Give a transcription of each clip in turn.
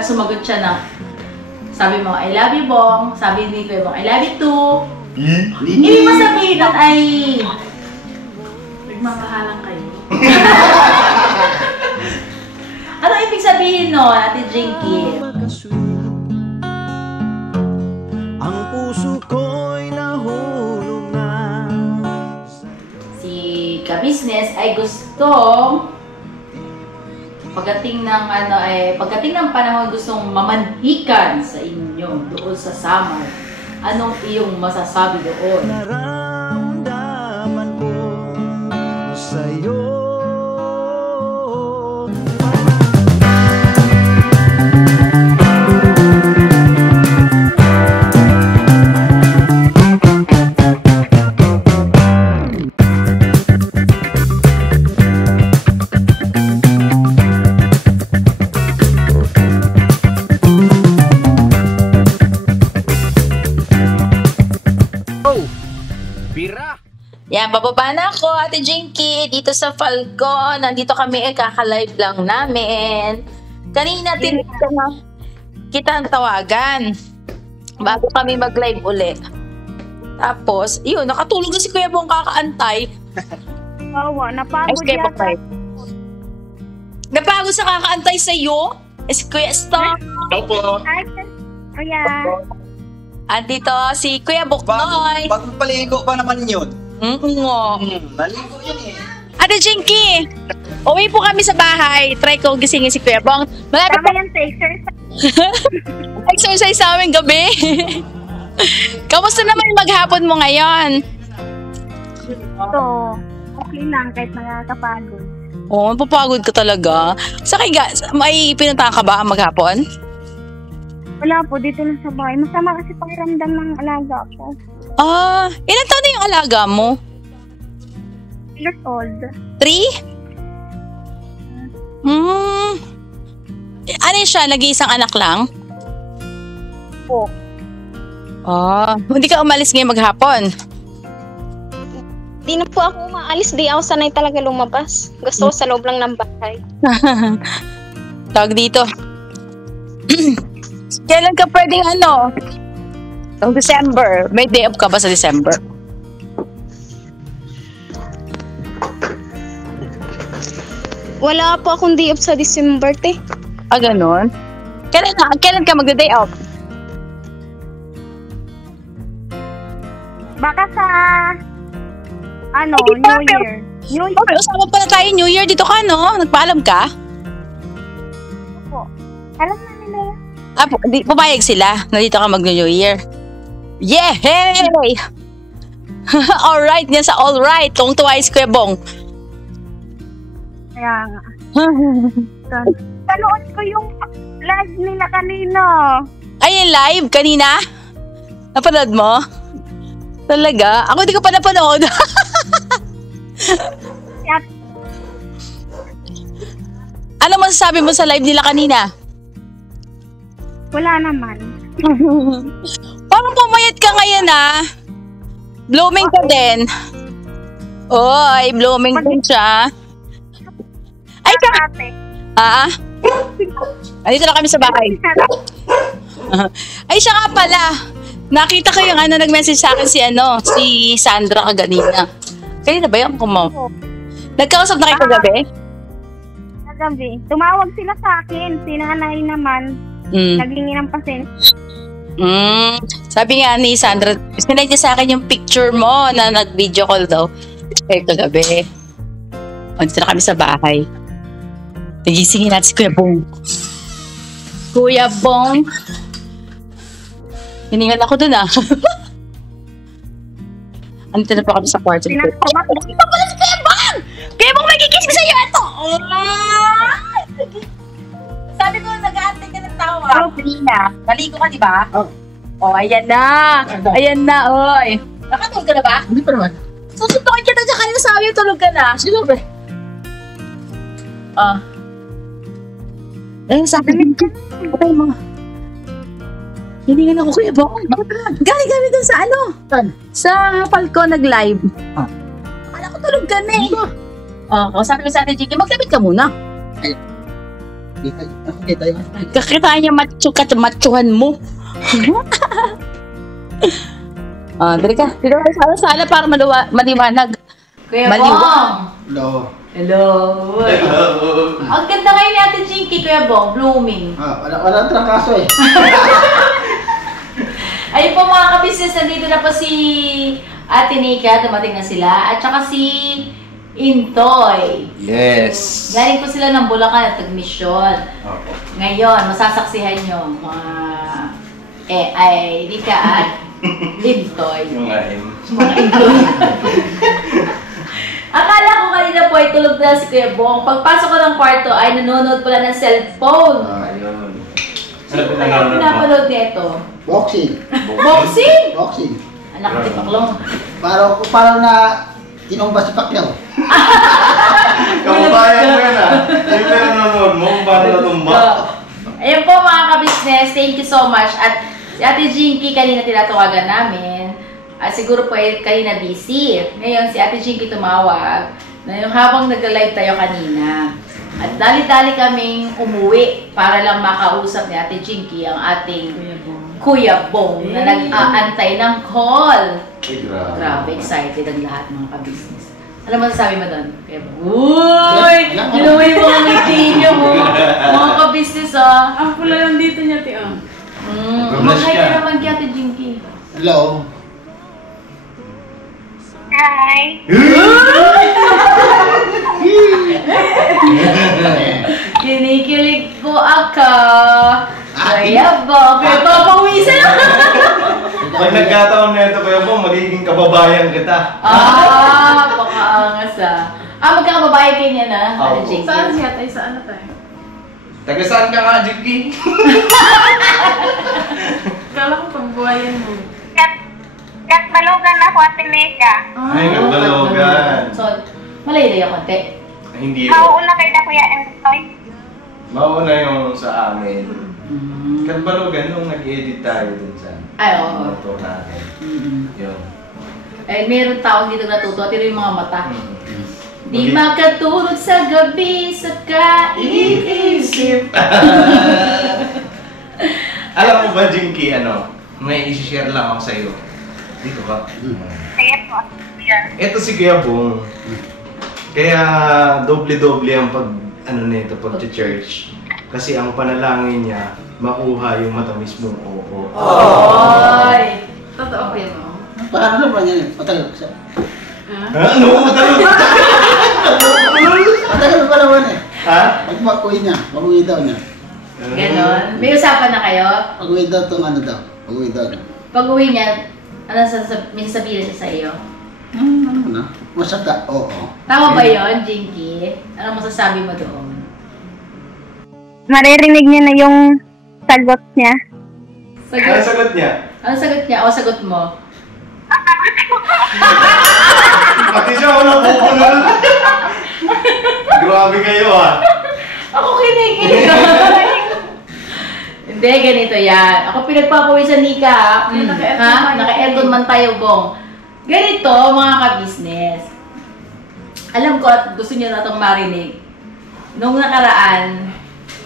At sumagot siya na, sabi mo, I love you, Bong. Sabi ni Kuya Bong, I love you too. Ibig mo sabihin nun ay, nagmamahalang kayo. Ano ibig sabihin nun, Ate Jinky? Ang puso ko'y nahulog na. Si ka-business ay gustong pagdating ng panahon gustong mamanhikan sa inyo doon sa summer. Anong iyong masasabi doon? Naramdaman ko sa'yo. Yan, bababa na ako, Ate Jinky, dito sa Falcon. Nandito kami, kaka-live lang namin. Kanina, kita ang tawagan bago kami mag-live uli. Tapos, yun, nakatulog na si Kuya Bong kakaantay. Wawa, napagod yata. Napagod sa kakaantay sa'yo? Si Kuya Star. Opo. Ay, Kuya. Andito si Kuya Buknoy. Bagong paligo pa naman yun. Naligo yun eh. Ate Jinky, uwi po kami sa bahay. Try ko gisingin si Kuya Bong. Malapit Tama yan sa exercise. exercise sa aming gabi. Kamusta naman yung maghapon mo ngayon? Ito, okay lang kahit nakakapagod. Oo, papagod ka talaga. May pinuntahan ka ba maghapon? Wala po, dito lang sa bahay. Masama kasi pakiramdam ng alaga ko. Ilan taon na yung alaga mo? 3 years old. 3? Ano siya? Nag-iisang anak lang? Po. Hindi ka umalis ngayon maghapon? Di na po ako umaalis. Di ako sanay talaga lumabas. Gusto ko sa loob lang ng bahay. Tawag dito. Kailan ka pwedeng Noong December. May day off ka ba sa December? Wala po akong day off sa December, te. Ganon? Kailan ka magda-day off? Baka sa, New Year. New Year Okay, usama pala tayo New Year. Dito ka, no? Nagpaalam ka? po. Alam na nila yan. Pumayag sila na dito ka mag-New Year. Yehey! Alright, yan sa alright. Tuwang-tuwa is Kuya Bong. Kaya nga. Tanood ko yung live nila kanina. Ay, yung live kanina? Napanood mo? Talaga? Ako hindi ko pa napanood. Ano masasabi mo sa live nila kanina? Wala naman. Parang pumayat ka ngayon, Blooming ka din. Oy, blooming din siya. Ay, Ate. Andito na kami sa bahay. Ay, siya nga pala. Nakita ko yung nag-message sa akin si Sandra kaganina. Kanina ba yan? Nagkausap na kayo kagabi? Kagabi. Tumawag sila sa akin. Si nanay naman. Naglingi ng pasensya. Sabi nga ni Sandra, sinay niya sa akin yung picture mo na nag-video call daw. Kagabi. Andito na kami sa bahay. Nagisingin natin si Kuya Bong. Kuya Bong. Hiningal ako dun Andito na po kami sa kwarto. Ito pala si Kuya Bong! Kuya Bong, magkikising sa'yo! Ito! Sabi ko, nag-aantay ka ng tawa. Naligo ka, di ba? Ayan na. Ayan na, oy. Nakatulog ka na ba? Hindi pa naman. Susuntukin kita dyan kanina sabi yung tulog ka na. Sino ba? Sabi ko, patay mo. Hindi nga ako, Kuya Bong. Galing kami dun sa Sa Falcon nag-live. Akala ko tulog ka na eh. Sabi ko sa Ate Jinky, maglamit ka muna. Kita yun. Kakita niya machuhan mo. Dali ka. Dito ka sa sala para maliwanag. Kuya Bong! Hello. Hello. Ang ganda ngayon ni Ate Jinky, Kuya Bong. Blooming. Wala trangkaso eh. Ayun po mga kabisnes, nandito na po si Ate Nika, dumating na sila. At saka si Intoy. Yes. Galing po sila ng Bulacan at Tagmission. Opo. Ngayon, masasaksihan nyo mga Nika at Intoy. Yung aim. Mga Intoy. Akala ko kanina po ay tulog na si Kuya Bong. Pagpasok ko ng kwarto ay nanonood pala ng cellphone. Ayun. Sino kaya pinapanood nito? Boxing. Boxing? Boxing. Anak ni Paklong. Parang na tinumba si Pacquiao. Kababayan mo yan ah. Yung pinanonood mo, paano natumba? Ayun po mga kabisnes, thank you so much. At si Ate Jinky kanina tinatawagan namin. At siguro po ay kanina busy. Ngayon si Ate Jinky tumawag na yung habang nagla-live tayo kanina. At dali-dali kaming umuwi para lang makausap ni Ate Jinky ang ating Kuya Bong na nag-aantay ng call. Ay, grabe. Grabe, excited ang lahat mga kabisnes. Ano masasabi mo doon? Kuya Bong? Uy! Ginawa yung mga ngiti niyo mo. Mga kabisnes ah. Ang pula lang dito niya, Tio. Mag-hi ka naman kay Ate Jinky. Hello. Hi. Kinikilig po ako. Kuya Bong. Kuya Bong, pawisan na. Pag nagkataon na ito, Kuya Bong, magiging kababayan kita. Baka angas ah. Magkakababae kayo niya na, Ate Jinky. Saan siya tayo? Saan na tayo? Taga saan ka nga, Jinky? Kala ko pagbuhayan mo. Kat Balogan ako, Ate Mega. Ay, nagbalogan. So, malayo-layo konti. Hindi po. Mauuna kayo na Kuya Entoy. Mauna yung sa amin. Katbalogan nung nag-edit tayo dun sa Ay, oo. motor natin. Yun. Eh, meron taong dito natuto. Tiro yung mga mata. Di Okay. makatulog sa gabi sa kaiisip. Alam mo ba, Jinky, may isi-share lang ako sa'yo. Dito ka. Sige po. Yan. Ito si Kuya Bong. Kaya doble-doble ang nito, pag-church. Kasi ang panalangin niya, makuha yung matamis mong oo. Oy! Totoo ba yan, no? Paano naman yan? Matagal siya. Ano? Matagal pa naman eh. Ha? Pag mag-uwi niya, mag-uwi daw niya. Ganon. May usapan na kayo? Pag-uwi daw itong daw. Pag-uwi daw niya. Pag uwi niya, may sasabihin siya sa'yo? Ano na? Masaka, oo. Tama ba yun, Jinky? Ano masasabi mo doon? Maririnig niyo na yung sagot niya. Ano sagot niya? Ano sagot niya? O sagot mo? Pati siya ako napupunol. Grabe kayo ah. Ako kinikilig. Hindi, ganito yan. Ako pinagpapawisan Nika. Naka-aircon man tayo, Bong. Ganito, mga ka-business. Alam ko at gusto niyo na itong marinig. Nung nakaraan,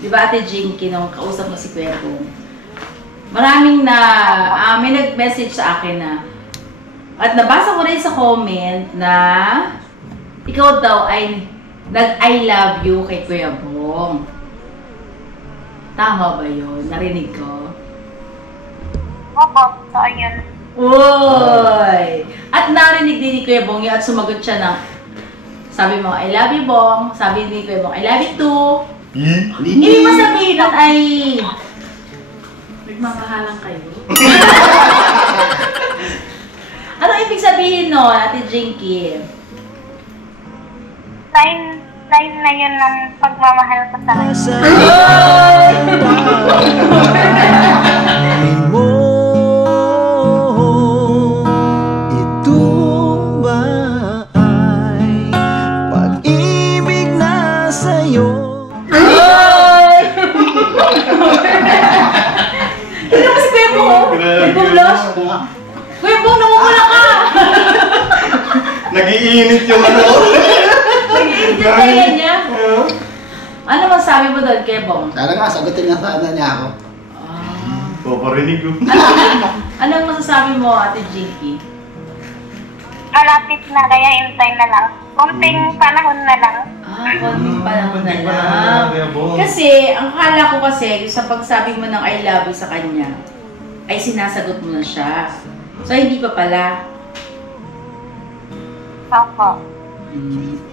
di ba Ate Jinky, nung kausap mo si Kuya Bong, maraming may nag-message sa akin na, at nabasa ko rin sa comment na ikaw daw ay nag-I love you kay Kuya Bong. Tama ba yun? Narinig ko? Opo, so ayun. Uy! At narinig din ni Kuya Bong yun at sumagot siya na, sabi mo, I love you, Bong. Sabi ni Kuya Bong, I love you too. Hindi mo sabihin nun ay... Nagmamahalan kayo. Ano ibig sabihin no, Ate Jinky? Sign na yun ng pagmamahal ko sa kanya. mo ito ba ay pag-ibig na sa'yo? Ano mo si Kuya Bong? Kuya Bong blush? Kuya Bong, namumula ka! Nag-iinit yung ano. Nag-iinit yung kaya niya. Ano masabi mo doon, Kebong? Sana nga, sagutin nga sana niya ako. Paparinig ko. Anong masasabi mo, Ate Jinky? Malapit na, kaya hintay na lang. Konting panahon na lang. Konting panahon na Konting panahon na lang, lang. Kuya Bong. Kasi, ang akala ko kasi, sa pagsabi mo ng I love you sa kanya, ay sinasagot mo na siya. So, hindi pa pala. Opo.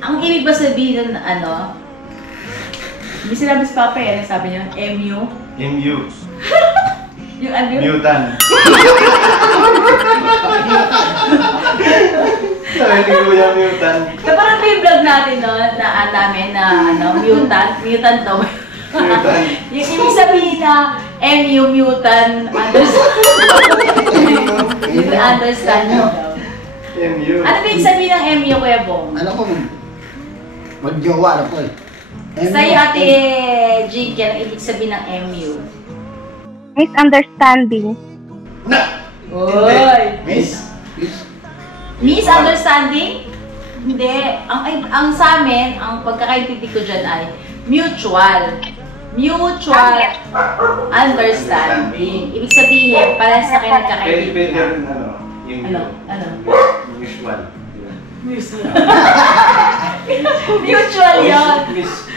Ang ibig ba sabihin ng ano? May sinabi si Papa eh, sabi niya, MU? MU. Yung ano yun? Mutant. Sabi ni Kuya Mutant. Parang may vlog natin no, na namin na ano, mutant daw. Mutant. Yung ibig sabihin na MU, mutant, understand nyo daw. MU. Ano ba yung sabihin ng MU, Kuya Bong? Ano ko, mag-jowa na po eh. Sa'yo, Ate Jinky, ang ibig sabihin ng MU? Misunderstanding. Na! Oy! Miss. Misunderstanding? Hindi. Ang sa amin, ang pagkakaintindi ko dyan ay mutual. Mutual understanding. Ibig sabihin, parehas na kayo Pwede nagkakaintindihan. rin ano, yung Ano? usual. Mutual yun.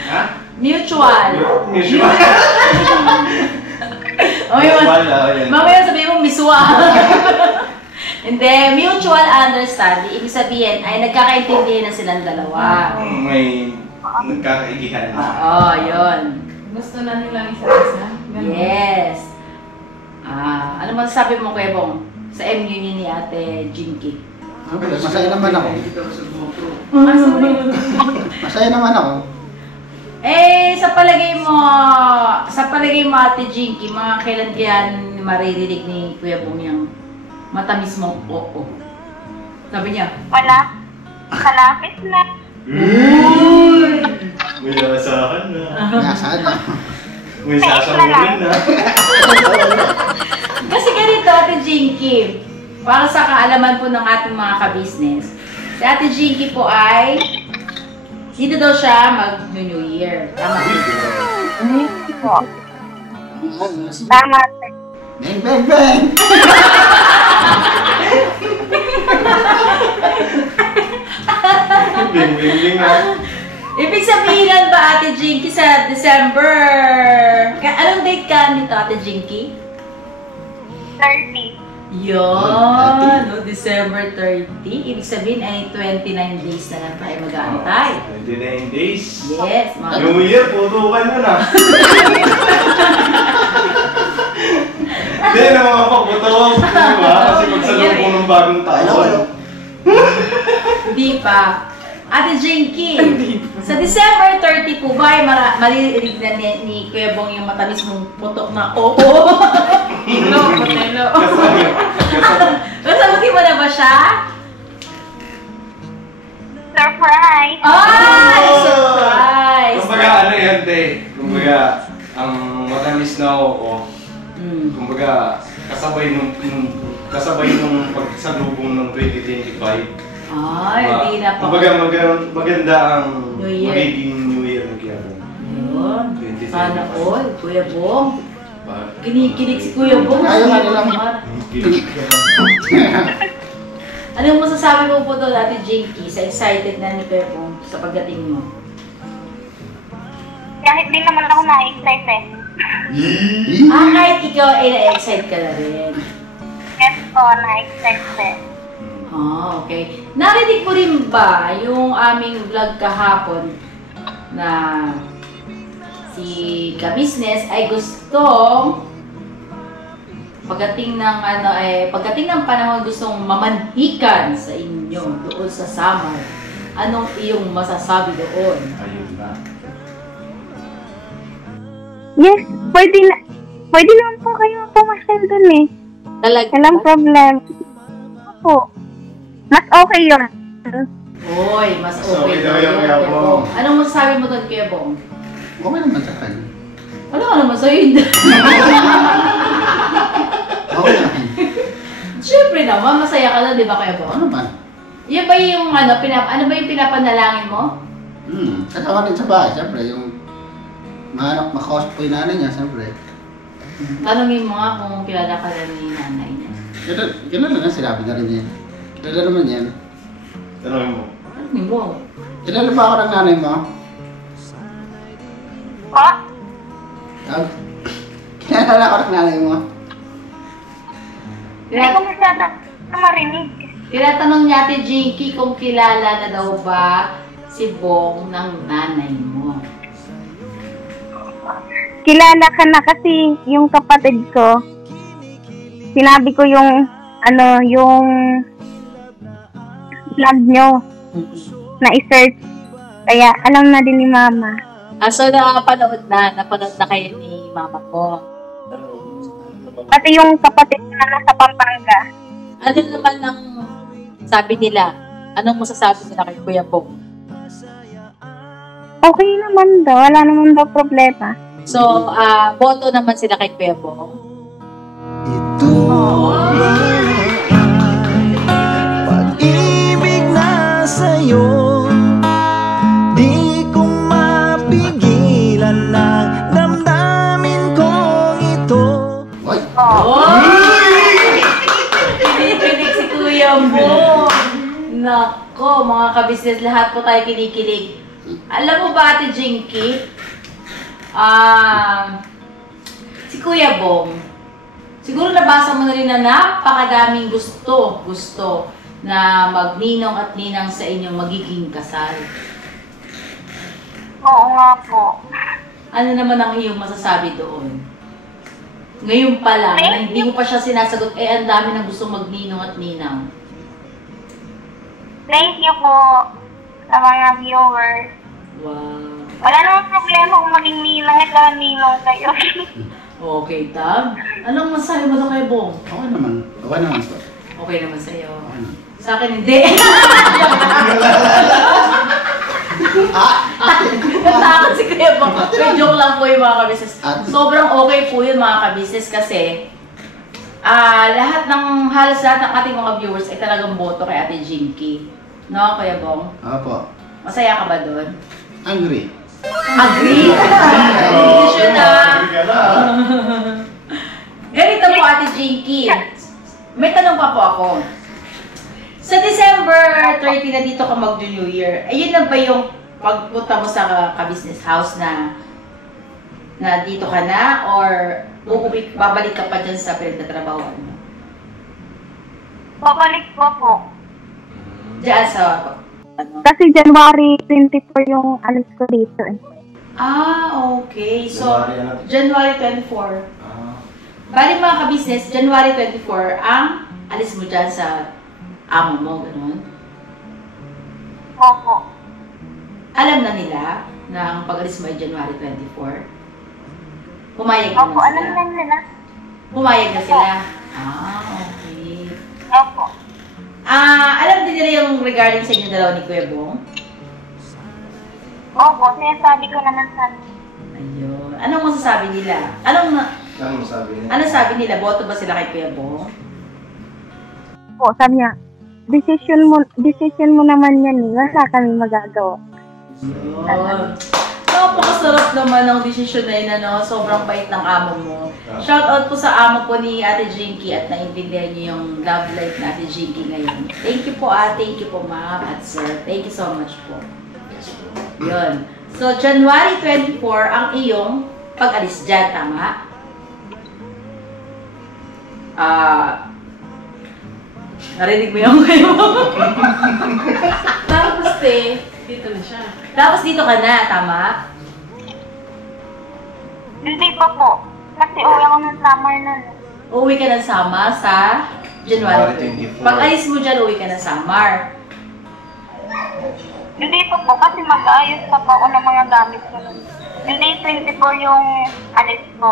Ha? Mutual. Usual. Mamaya sabihin mo, miswa. Hindi, mutual understanding. Ibig sabihin ay nagkakaintindihan na silang dalawa. May nagkakaigihan na. Oo, yun. Gusto na nilang isa-isa. Ganun. Yes. Ano masasabi mo, Kuya Bong, sa MU niyo ni Ate Jinky? Masaya naman ako. Masaya naman ako. Sa palagay mo, Ate Jinky, mga kailan kaya maririnig ni Kuya Bong yung matamis mong oo? Sabi niya, Malapit na. May lasahan na. Nasaan na. May sasamunin na. kasi ganito, Ate Jinky, para sa kaalaman po ng ating mga ka-business, si Ate Jinky po ay dito daw siya mag-New Year. Tama. Po. Tama. Bang, bang, bang! Bing na. Ibig sabihin ba, Ate Jinky, sa December? Anong date ka nito, Ate Jinky? 30. Yun, no, December 30. Ibig sabihin ay 29 days na lang tayo mag-aantay. 29 days. Yes, mga New Year, putukan mo na. Hindi na mga pagputok. Diba? Kasi magsalubong ng bagong taon. Hindi pa. Ate Jinky, sa December 30 po ba ay maririnig na ni Kuya Bong yung matamis mong putok na oo? Ilo, potelo. Kasagutin mo na ba siya? Surprise! Ay! Surprise! Kumbaga ano yan, te? Kumbaga, ang matamis na oo. Kumbaga, kasabay nung pagsalubong ng 2025. Ay, hindi na pa. Kumbaga, maganda ang New Year. magiging New Year ng Kuya Bong. Yun. 2025. Sana all, Kuya Bong. Kinikilig si Kuya Bong. Ayaw nga nilang Anong masasabi mo po doon, Ate Jinky, sa excited na ni Kuya Bong sa pagdating mo? Kahit di naman ako na-excite eh. Kahit ikaw ay na-excite ka na rin. Yes po, na-excite eh. Okay. Narinig mo rin ba yung aming vlog kahapon na si ka-business ay gustong pagdating ng panahon gustong mamanhikan sa inyo doon sa summer. Anong iyong masasabi doon? Ayun na. Yes, pwede naman po kayo pumasyal dun eh. Talaga? Walang problem. Po. Mas okay yun. Oy, mas okay daw daw yung yun, Kuya Kuya Bong. Bong. Anong masasabi mo doon, Kuya Bong? Okay naman sa kanya. Ano ka naman sa'yo? Hindi. Okay naman. Siyempre naman, masaya ka na, di ba, Kuya Bong? Ano ba? Yan ba yung ano ba yung pinapanalangin mo? Kasama din sa bahay, siyempre, yung Mahanap, makausap ko yung nanay niya, siyempre. Tanungin mo nga kung kilala ka na ni nanay niya. Kilala na, sinabi na rin yan. Kilala naman yan. Tanongin mo. Tanungin mo. Kilala ba ako ng nanay mo? Po? Kilala ako ng nanay mo? Hindi ko masyado marinig. Tinatanong niya Ate Jinky kung kilala na daw ba si Bong ng nanay mo. Kilala ka na kasi yung kapatid ko. Sinabi ko yung yung vlog nyo na i-search. Kaya alam na din ni Mama. So napanood na kayo ni mama ko. Pati yung kapatid ko na nasa Pampanga. Ano naman ang sabi nila? Anong masasabi nila kay Kuya Bong? Okay naman daw. Wala naman daw problema. So, boto naman sila kay Kuya Bong. Ito ba ay pag-ibig na sa'yo? Di ko mapigilan na damdamin kong ito. Oy! Kinikilig si Kuya Bong. Nako, mga kabisnes, lahat po tayo kinikilig. Alam mo ba, Ate Jinky? Si Kuya Bong, siguro nabasa mo na rin na napakadaming gusto na magninong at ninang sa inyong magiging kasal. Oo nga po. Ano naman ang iyong masasabi doon? Ngayon pa lang, na hindi mo pa siya sinasagot, ang dami ng gusto magninong at ninang. Thank you po sa mga viewers. Wow. Wala namang problema kung maging ninang at ninong kayo. Okay, Tab. Anong masasabi mo doon kay Bong? Okay naman. Okay naman po. Okay naman sa'yo. Okay naman. Sa akin, hindi. Natakot si Kuya Bong. May joke lang po yung mga kabisnes. Sobrang okay po yun mga kabisnes kasi halos lahat ng ating mga viewers ay talagang boto kay Ate Jinky. No, Kuya Bong? Opo. Masaya ka ba doon? Angry. Agree! Decision na! Ganito po, Ate Jinky. May tanong pa po ako. Sa December 30 na dito ka mag-New Year, ayun na ba yung pagpunta mo sa ka-business house na dito ka na or babalik ka pa dyan sa pinagtatrabahoan mo? Babalik po po. Diyan sa Kasi January 24 yung alis ko dito eh. Okay. So, January January ano? 24. Bali mga ka-business, January 24 ang alis mo dyan sa amo mo, gano'n? Opo. Alam na nila na ang pag-alis mo ay January 24? Pumayag na Opo, sila? alam lang nila. Pumayag na sila? Okay. Opo. Alam din nila yung regarding sa inyo dalawa ni Kuya Bong? Opo, sinasabi ko naman sa Ayun. Anong masasabi nila? Anong sabi nila? Boto ba sila kay Kuya Bong? po, sabi niya, decision mo naman yan eh. Wala kami magagawa. Napakasarap naman ang desisyon na yun, ano? Sobrang bait ng amo mo. Shoutout po sa amo po ni Ate Jinky at naintindihan niyo yung love life na Ate Jinky ngayon. Thank you po thank you po ma'am at sir. Thank you so much po. Yun. So, January 24 ang iyong pag-alis dyan, tama? Narinig mo yung kayo mo? Tapos dito na siya. Tapos dito ka na, tama? Hindi pa po. Kasi uwi ako ng summer nun. Uuwi ka ng summer sa January 24. Pag alis mo dyan, uwi ka ng summer. Hindi pa po kasi mag-aayos pa po ako ng mga gamit ko nun. Hindi 24 yung alis ko.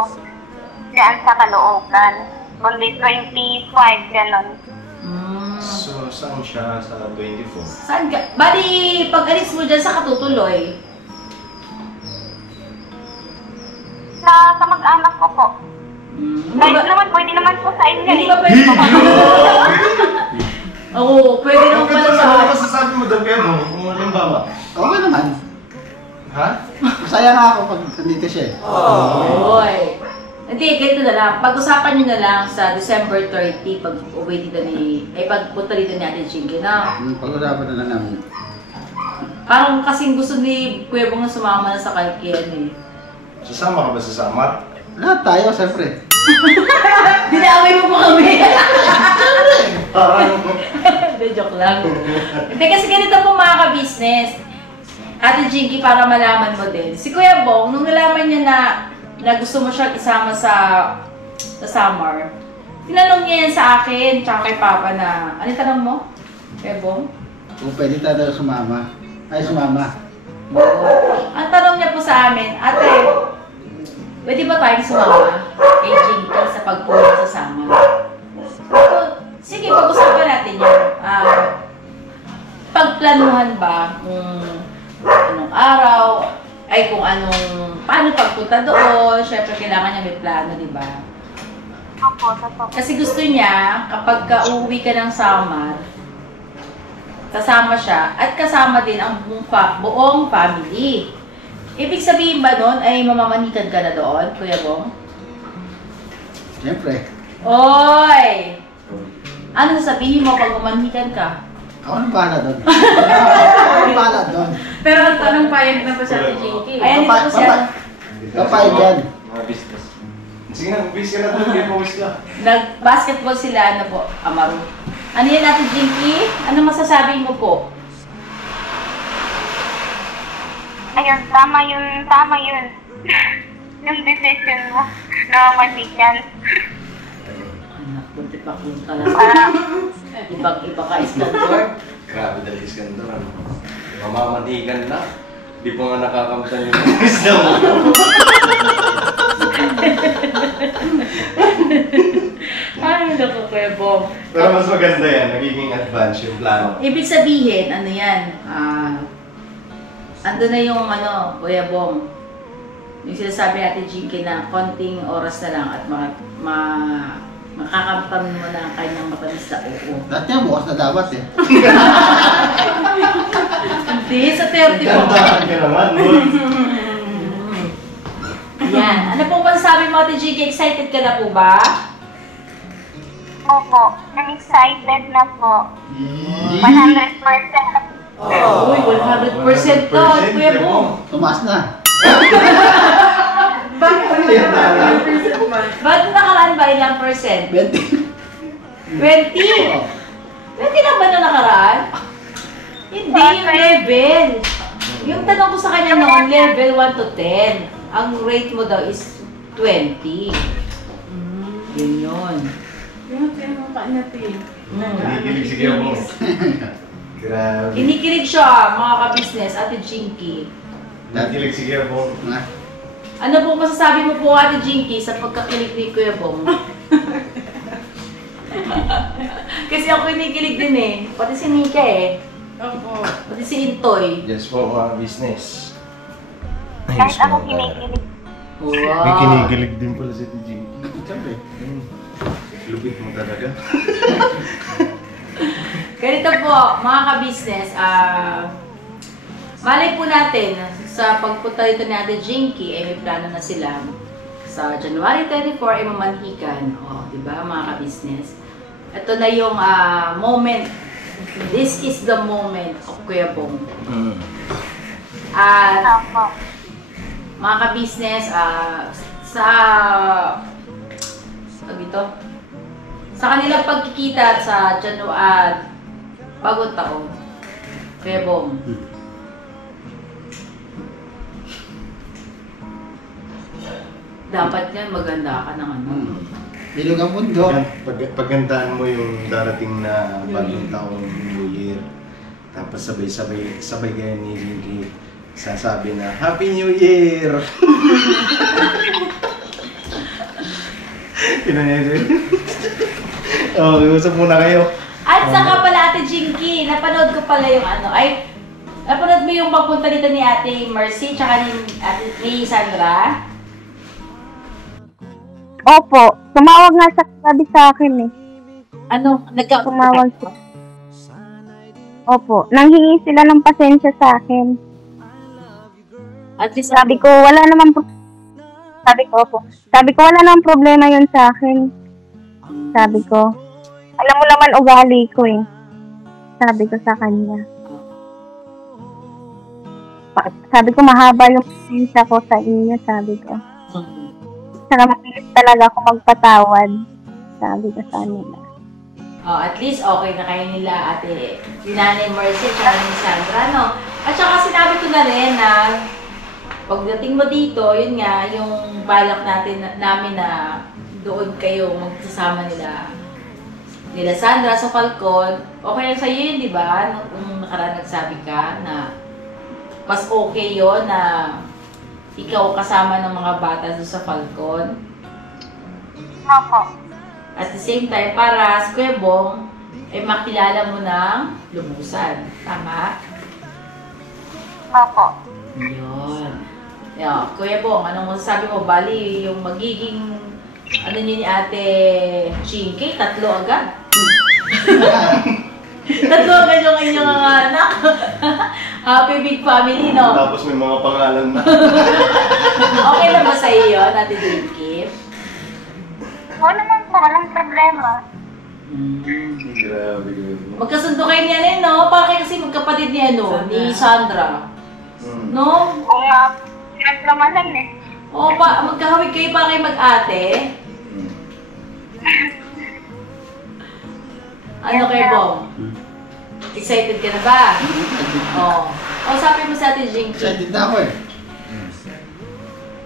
Diyan sa Caloocan. Kundi 25, gano'n. So, saan siya sa 24? Saan ka? Bali, pag alis mo dyan sa Katutuloy. Sa mag-anak ko po. Kahit naman, pwede naman po sa inyo Hindi eh. ba pwede pa Oo, pwede naman pala sa Ano masasabi mo doon kayo mo? Kung halimbawa. Okay naman. Ha? Masaya nga ako pag nandito siya eh. Oy. Hindi, ganito na lang. Pag-usapan nyo na lang sa December 30 pag uwi dito pagpunta dito ni Ate Jinky na. Pag-usapan na lang namin. Parang kasing gusto ni Kuya Bong na sumama na sa Kalkian eh. Sasama ka ba sa Samar? Lahat tayo, siyempre. Dinaway mo pa kami. Parang... Hindi, joke lang. Hindi, kasi ganito po mga ka-business. Ate Jinky, para malaman mo din. Si Kuya Bong, nung nalaman niya na gusto mo siyang isama sa summer, tinanong niya yan sa akin, tsaka kay Papa na, ano tanong mo? Kuya Bong? Kung pwede tayo sumama. Ay, sumama. Oo. Ang tanong niya po sa amin, Ate, pwede ba tayong sumama kay Jinky sa pagpunta sa summer? So, sige, pag-usapan natin yan. Pagplanuhan ba kung anong araw, ay kung paano pagpunta doon, syempre kailangan niya may plano, di ba? Opo, totoo. Kasi gusto niya, kapag uuwi ka ng summer, kasama siya, at kasama din ang buong family. Ibig sabihin ba nun ay mamamanikan ka na doon, Kuya Bong? Siyempre. Oy! Ano sabihin mo pag mamanikan ka? Ako nang bahala doon. Ako nang bahala doon. Pero ang tanong payag na pa sa Ate Jinky. Ayan, dito po siya. Kapayag yan. Mga business. Sige na, umpis ka na doon. Hindi pa umpis ka. Nag-basketball sila, Amaru. Ano yan, Ate Jinky? Ano masasabi mo po? Ayun, tama yun. Yung decision mo na manikan. Anak, punti-pakunta lang. Ibang-iba ka, Iskandor. Grabe dahil Iskandor. Mamamanikan na. Di pa nga nakakamtan yung umpis na mo. Ay, naku, Kuya Bong. Pero mas maganda yan. Nagiging advance yung plano. Ibig sabihin, ano yan? Ando na yung Kuya Bong. Yung sinasabi natin, Jinky, na konting oras na lang at makakamtan mo na ang kanyang matamis na upo. Dati yan, bukas na dapat eh. Hindi, sa 30 po. Kantahan ka naman, no? Yan. Ano po ba sabi mo, Ate Jinky? Excited ka na po ba? Opo, I'm excited na po. 100%. Uy, 100% to, Kuya Bong. Tumaas na. Bakit ano yung 100% man? Ba't nakaraan ba ilang percent? 20. 20? 20 lang ba na nakaraan? Hindi, yung level. Yung tanong ko sa kanya noon, level 1 to 10. Ang rate mo daw is 20. Yun yun. Yung tinong ka natin. Kinikilig si Kuya Bong. Grabe. Kinikilig siya, mga ka-business, Ate Jinky. Kinikilig si Kuya Bong. Ano po masasabi mo po, Ate Jinky, sa pagkakilig ni Kuya Bong? Kasi ako kinikilig din eh. Pati si Nika eh. Opo. Pati si Intoy. Yes po, mga business. Kahit ako kinikilig. Wow. May kinikilig din pala si TG. Siyempre. Lupit mo talaga. Ganito po, mga ka-business, malay po natin, sa pagpunta dito ni Ate Jinky, may plano na sila. Sa January 24 ay mamanhikan. O, diba, mga ka-business? Ito na yung moment. This is the moment of Kuya Bong. At, Opo. mga ka-business, sa kanilang pagkikita sa bagong taon, Kuya Bong, dapat yan maganda ka ng Bilog ang mundo. Paggandahan mo yung darating na bagong taong New Year. Tapos sabay gaya ni Jinky, sasabi na, Happy New Year! Pinangyayari. Okay, usap muna kayo. At saka pala, Ate Jinky, napanood ko pala yung napanood mo yung papunta dito ni Ate Mercy tsaka ni Sandra? Opo, tumawag nga sa sabi sa akin eh. Ano? Tumawag siya. Opo, nanghingi sila ng pasensya sa akin. At least, Sabi ko, wala naman Sabi ko, wala namang problema yun sa akin. Sabi ko, alam mo naman ugali ko eh. Sabi ko sa kanya. Sabi ko, mahaba yung pasensya ko sa inyo, sabi ko. Saka mapilit talaga ako magpatawad. Sabi ko sa kanila. oh, at least okay na kayo nila, ate. Si Nanay Mercy at saka ni Sandra, no? At saka sinabi ko na rin na pagdating mo dito, yun nga, yung balak namin na doon kayo magsasama nila Sandra sa Falcon. Okay lang sa'yo yun, di ba? Nung nakaraan nagsabi ka na mas okay yun na ikaw kasama ng mga bata doon sa Falcon. Opo. At the same time, para si Kuya Bong, ay makilala mo ng lubusan. Tama? Opo. Yun. Yeah. Kuya Bong, anong masasabi mo? Bali, yung magiging, ano niyo ni Ate Chinky, 3 agad. 3 agad yung inyong mga anak. Happy big family, no? Tapos may mga pangalan na. Okay lang ba sa iyo, Ate Chinky? Wala naman po, walang problema. Grabe. Magkasundo kayo niyan eh, no? Para kayo kasi magkapatid ni ni Sandra. No? Kung nga, pinaglamanan eh. O, magkahawig kayo para kayo mag-ate. Ano kayo, Bong? Excited ka na ba? O, sabi mo sa atin, Jinky. Excited na ako eh.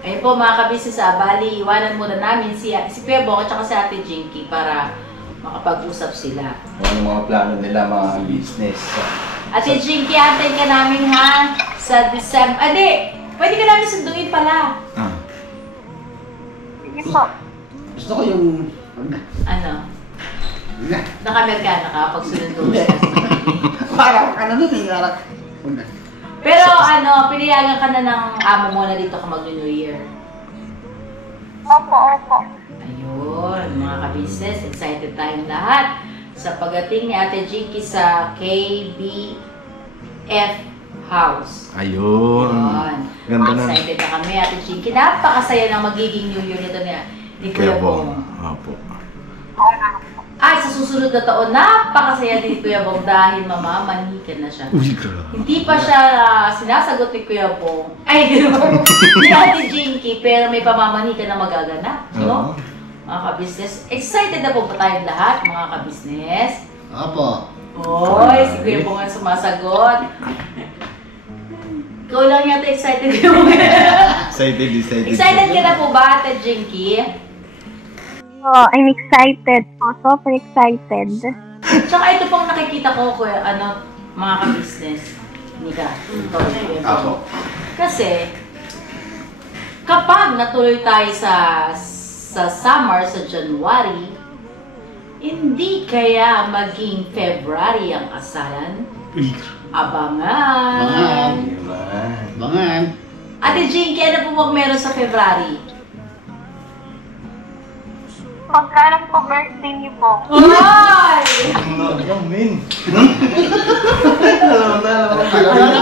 Ayun po, mga kabisnes, bali, iwanan muna namin si Kuya Bong at saka si Ate Jinky para makapag-usap sila. Ano mga plano nila, mga business. Ate Jinky, antayin ka namin ha sa December. Pwede ka namin sunduin pala. Sige po. Gusto ko yung... Ano? Naka-Amerikana ka pag sunduin. Parang ano nun eh. Pero pinayagan ka na ng amo mo na dito ka mag-New Year. Opo, opo. Ayun, mga ka-business, excited tayong lahat sa pagdating ni Ate Jinky sa KBF House. Ayun. Ganda na. Excited na kami, Ate Jinky. Napakasaya ng magiging New Year nito ni Kuya Bong. Opo. Ay, sa susunod na taon, napakasaya din ni Kuya Bong dahil mamamanhikan na siya. Uy, grabe. Hindi pa siya sinasagot ni Kuya Bong. Ay, ni Ate Jinky, pero may pamamanhikan na magaganap. No? Mga ka-business, excited na po ba tayong lahat, mga ka-business? Opo. Oy, si Kuya Bong ang sumasagot. Ikaw lang yata excited yung Excited. Excited ka na po ba, Ate Jinky? Oh, I'm excited po. Super excited. Tsaka ito pong nakikita ko, Kuya, mga ka-business. Nika, Apo. kasi, kapag natuloy tayo sa summer, sa January, hindi kaya maging February ang kasalan? Abangan! Bangan. Ate Jinky, ano po bang meron sa February? Pagkalang po birthday niyo po. Ay! Amin.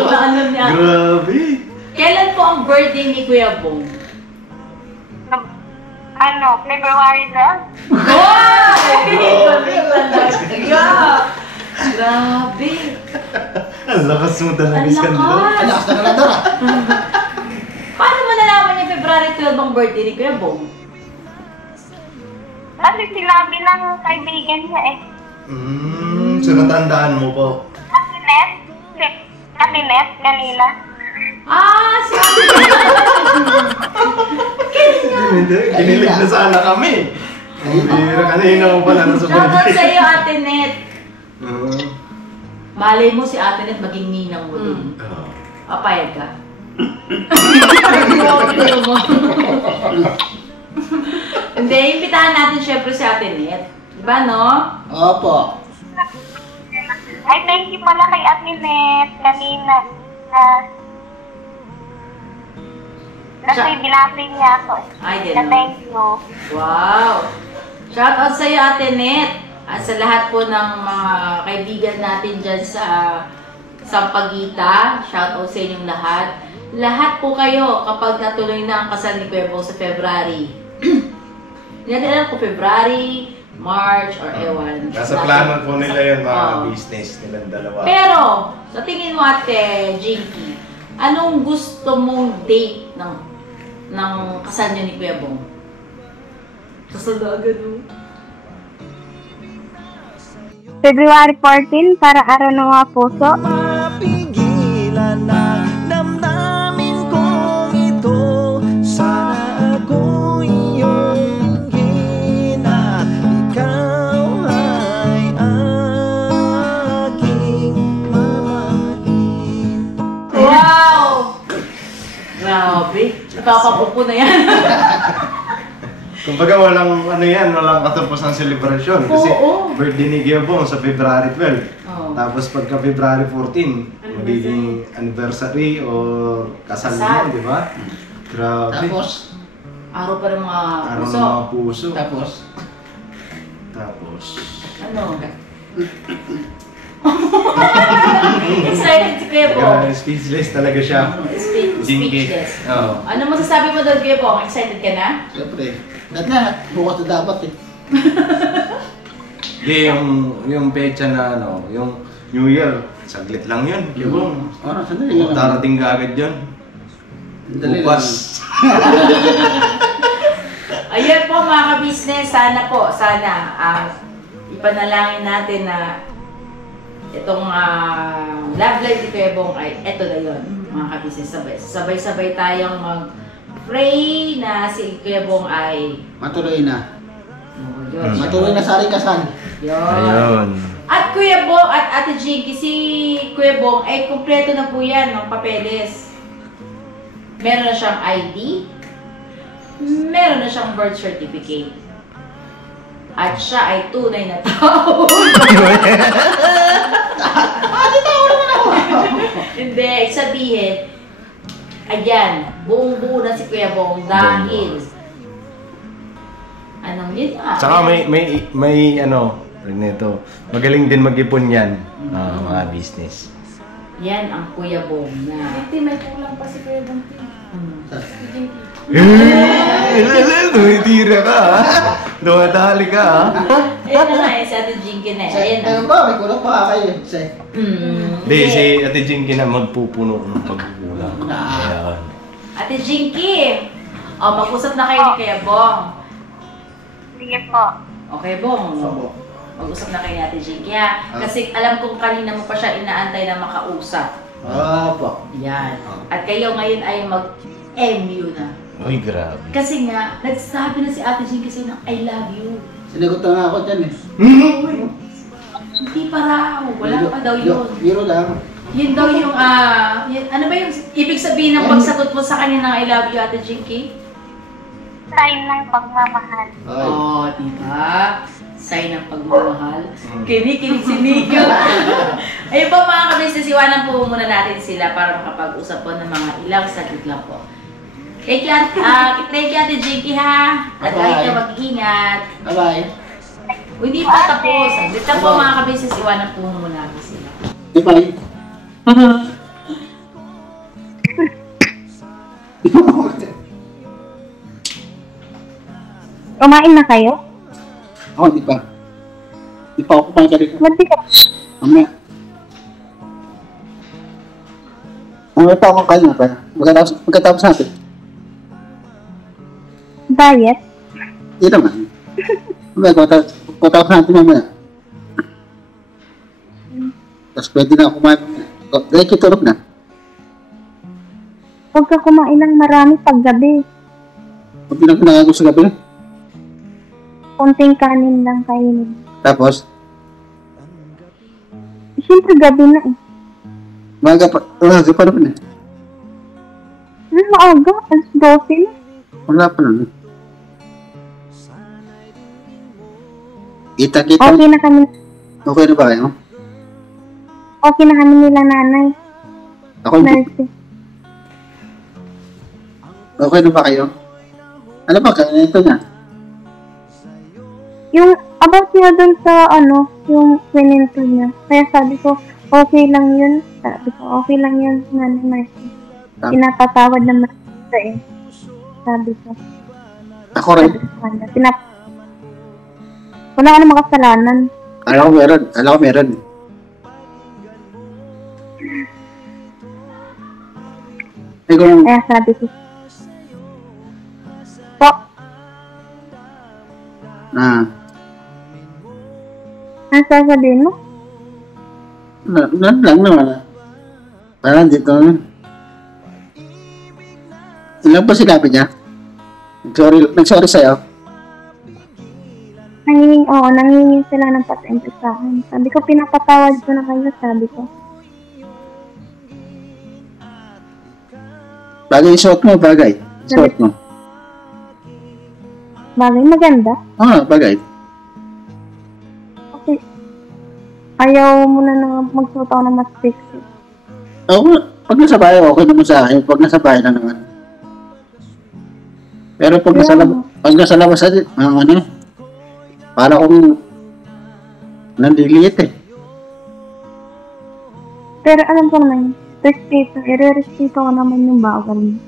Alam niya. Grabe. Kailan po ang birthday ni Kuya Bong? February na? Ay! Talaga! Grabe! Ang lakas mo talaga, Miss Candelo. Ang lakas na kaladora. Paano mo nalaman yung February 12 ang birthday ni Kuya Bong? Kasi sinabi ng kaibigan niya eh. So natandaan mo po. Ate Net, kanina. Si Ate Hindi, ginilig na sana kami. Bira kanina mo pala nasa Shoutout birthday. sa iyo, Ate Net. Malay mo si Ate Net maging ninang mo din. Papayag ka? Hindi, imbitahan natin syempre si Ate Net. Diba, no? Opo. Ay, thank you pala kay Ate Net kanina. Kasi binati niya ako. Ay, Na gano'n. thank you. Wow! Shoutout sa iyo, Ate Net. At sa lahat po ng mga kaibigan natin dyan sa Sampaguita. Shoutout sa inyong lahat. lahat po kayo kapag natuloy na ang kasal ni Kuya Bong sa February. Hindi natin alam kung February, March, or ewan. Nasa plano po nila yun, mga Oo. business nilang dalawa. Pero, sa tingin mo, Ate Jinky, anong gusto mong date ng kasal niyo ni Kuya Bong? Kasal na agad, oh. February 14 para araw ng mga puso. Mapigilan ang damdamin kong ito. Sana ako'y iyong at ikaw ay aking mamahalin. Wow! Grabe. Napapapupo na yan. Kumbaga walang walang katapos ng celebration kasi Oo. birthday ni Kuya Bong sa February 12. Oo. Tapos pagka February 14, magiging anniversary or kasal Kasal. mo, di ba? Grabe. Tapos, Araw pa ng mga Araw ng puso. mga puso. tapos, Ano? Excited si Kuya Bong. Speechless talaga siya. Jinky. Speechless. Oo. Ano masasabi mo doon, Kuya Bong? Excited ka na? siyempre, lahat bukas na dapat eh. Di, yung pecha na yung New Year, saglit lang yun, Kuya Bong. Sandali lang. Darating ka agad yun. Sandali lang. Bukas. Ayan po mga ka-business, sana ipanalangin natin na itong love life ni Kuya Bong ay eto na yun, mga ka-business. Sabay-sabay tayong mag-pray na si Kuya Bong ay Matuloy na. yun. Matuloy na sa ating kasal. Yun. At Kuya Bong at Ate Jinky, si Kuya Bong ay kumpleto na po yan ng papeles. Meron na siyang ID, meron na siyang birth certificate. At siya ay tunay na tao. Hindi, sabihin, ayan, buong-buo na si Kuya Bong dahil anong yun nga. Saka may nito, magaling din mag-ipon yan, mga business. Yan ang Kuya Bong na. Ate, may kulang pa si Kuya Bong. Si Jinky. Tumitira ka, ha? Dumadali ka, ha? Ayun na nga eh, si Ate Jinky na eh. Ayan na. Ayun ba, may kulang pa kayo. Hindi, si Ate Jinky na magpupuno ng pagkukulang. Ayan. Ate Jinky! Mag-usap na kayo ni Kuya Bong. Sige po. Okay, Bong. Mag-usap na kayo ni Ate Jinky, ha? Kasi alam kong kanina mo pa siya inaantay na makausap. Po. Yan. At kayo ngayon ay mag-MU na. Uy, grabe. Kasi nga, nagsabi na si Ate Jinky sa'yo ng I love you. Sinagot na nga ako dyan eh. Hindi pa raw. Wala pa daw yun. Biro lang. Yun daw yung, ano ba yung ibig sabihin ng pagsagot mo sa kanya ng I love you, Ate Jinky? Sign ng pagmamahal. Ay. Oh, diba? Sign ng pagmamahal. Kinikilig si Nico. Ayun po mga ka-business, iwanan po muna natin sila para makapag-usap po ng mga ilang saglit lang po. Thank you, Ate Jinky, ha? At lagi ka mag-ingat. Bye-bye. Hindi pa tapos. Saglit lang po mga ka-business, iwanan po muna natin sila. Bye-bye. Kumain na kayo? Ako, di pa. Di pa ako kumain ka dito. Ba't di ka? Mamaya. Ano pa ako kain na pa? Magkatapos natin. Diet? Hindi naman. Magkatapos natin mamaya. Tapos pwede na ako kumain mamaya. Dahil kitulog na. Huwag ka kumain ng marami paggabi. Pag pinagpinagago sa gabi. Konting kanin lang kainin. Tapos, Siyempre gabi na eh. maaga pa naman eh. Maaga, alas 12 na. Wala pa naman. Kita-kita. Okay na kami. Okay na ba kayo? Okay na kami nila nanay. Ako hindi. Nurse. Okay na ba kayo? Ano ba? Kaya ito niya. Yung about niya dun sa yung kwento niya. Kaya sabi ko, okay lang yun. Sabi ko, okay lang yun, nanay Marcy. Pinapatawad naman kita eh. Sabi ko. Ako rin. Sabi ko sa kanya. Wala ka namang kasalanan. Alam ko meron. Ikaw, Kaya sabi ko. Po, ano sasabihin mo? lang naman. Parang dito naman. Ilan ba sinabi niya? Nag-sorry sa'yo? Nangingin sila ng patente sa akin. Sabi ko, pinapatawad ko na kayo, sabi ko. Bagay yung suot mo, bagay. Suot mo. Bagay, maganda. Bagay. Okay. Ayaw mo na magsuot ako ng mas sexy. Pag nasa bahay, okay naman sa akin. Pag nasa bahay na naman. Pero pag nasa labas, para kung nandiliit eh. Pero alam ko naman, i-respeto ko naman yung bawal mo.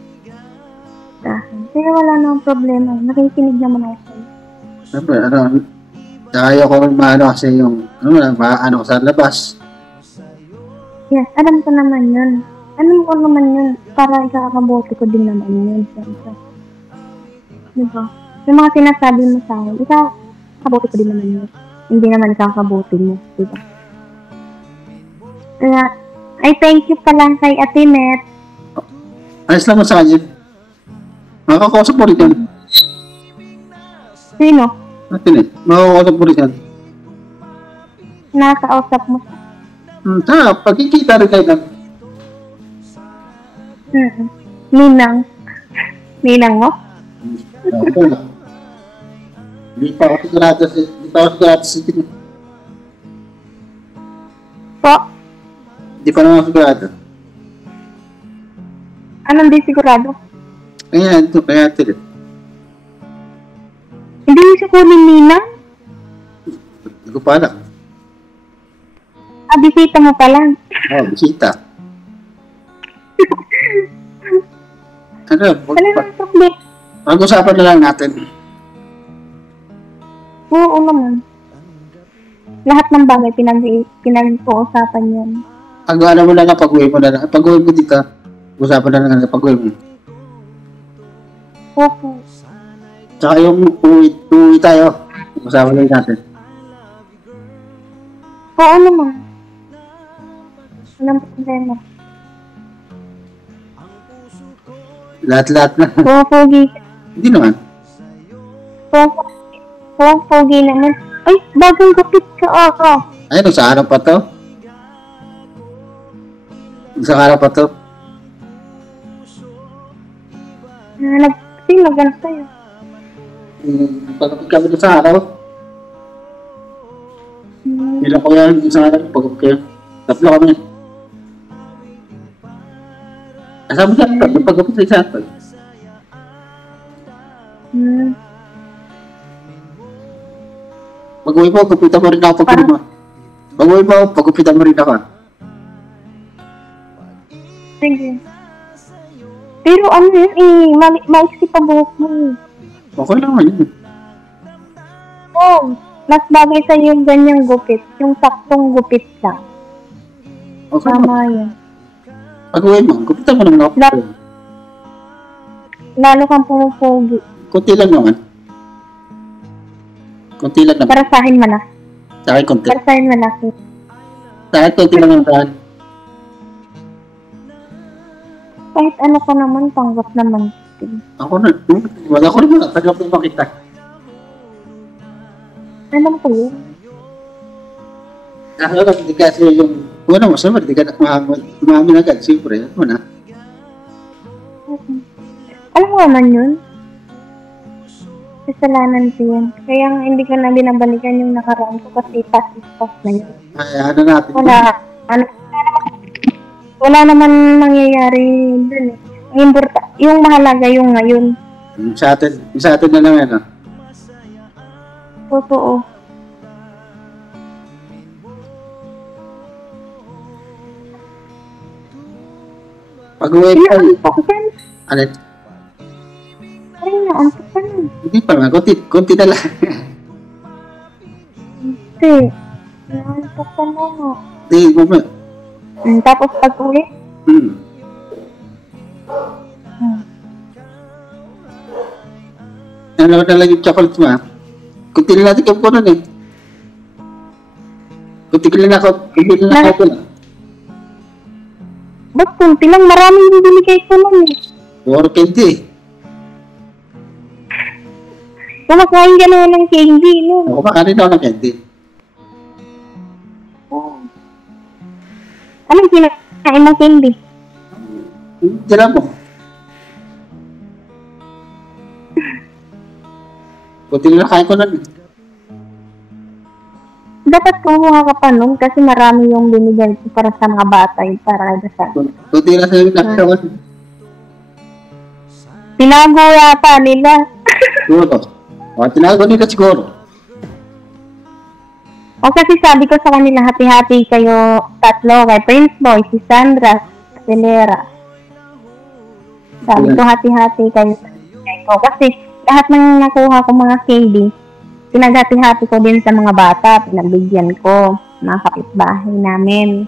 Kaya wala namang problema. Nakikinig naman ako sa'yo. Siyempre, ayaw ko rin kasi yung, sa labas. Yes, alam ko naman yun. Alam ko naman yun, para ikakabote ko din naman yun. Siyempre. Diba? Yung mga sinasabi mo sa akin, ikakabote ko din naman yun. Hindi naman ikakabote mo. Diba? Kaya, I thank you pa lang kay Ate Net. Ayos lang mo sa kanya. Makakausap mo rin yan. Sino? Ate Net, makakausap mo rin yan. Nakausap mo. Pagkikita rin kayo lang. Ninang mo? Hindi pa ako sigurado sa tingin. Po? Hindi pa naman sigurado. Anong di sigurado? Kaya tilit. Hindi mo siya kunin ninang? Hindi ko pa alam. Bisita mo pa lang. Bisita. Wala nang problema. Pag-usapan na lang natin. Oo naman. Lahat ng bagay pinag-uusapan yan. Pag-uwi mo na lang, pag-uwi mo dito. Usapan na lang pag-uwi mo. Opo. Tsaka yung uwi tayo. Usapan na natin. Oo naman. Walang problema. Lahat-lahat na. Pogi. Hindi naman. Pogi naman. Ay, bagong gupit ka ako. Ay, sa araw pa to? Sa araw pa to? Nagsilagan sa'yo. Pagkapit kami sa araw. Ilang ko yan sa araw. Pagkapit kayo. Tatlo kami. Kasama sa araw. Pagkapit sa isa araw. Pag-uwi mo, pagkupitan mo rin ako pag-uwi mo. Pag-uwi mo, pagkupitan mo rin ako. Sige. Pero ano yun, maiksi pa buhok mo. Okay lang yun. Mas bagay sa yung ganyang gupit. Yung saktong gupit lang. Okay Tama lang. yun. Pag-uwi mo, kupitan mo naman ako. Lalo kang pumupogi. Kunti lang naman. Kunti lang naman. Para sa akin malaki. Sa akin kunti. Para sa akin malaki. Sa akin kunti lang naman. Kahit ano ko naman, tanggap naman. Ako na. Wala ko rin tanggap naman kita. Alam ko yun. Ako lang, hindi kasi yung... Wala mo, siyempre, hindi ka umamin agad. Siyempre, ano na. Alam mo naman yun. Kasalanan ko yun. Kaya hindi ko na binabalikan yung nakaraan ko kasi past na yun. Ay, ano natin? Wala naman nangyayari dun eh. Yung mahalaga yung ngayon. Sa atin na lang yan, Totoo. Pag-uwi pa, Inaantok ka na. alin, Ay, inaantok ka na. hindi pa nga, kunti na lang. Hindi. Inaantok ka na nga. Hindi, mama. Tapos pag-uwi, Ano na lang yung chocolate mo, ha? Kunti na natin ko nun eh. Kunti na ako na. ba't kunti lang? Marami yung binigay ko lang eh. Puro candy eh. Kumakain ka naman ng candy, no? Ako makanin ako ng candy. Oh. Anong kinakain ng candy? Tira mo. Kunti na kain ko nun. Dapat kumuha ka pa nun kasi marami yung binigay ko para sa mga bata yung para sa... Kunti na sa'yo nakita ko. Tinago yata nila. Siguro. O, tinago nila siguro. O kasi sabi ko sa kanila, hati-hati kayo tatlo, kay Prince Boy, si Sandra, si Lera. Sabi ko, hati-hati kayo. Kasi lahat ng nakuha ko mga candy, pinaghati-hati ko din sa mga bata, pinagbigyan ko, mga kapitbahay namin.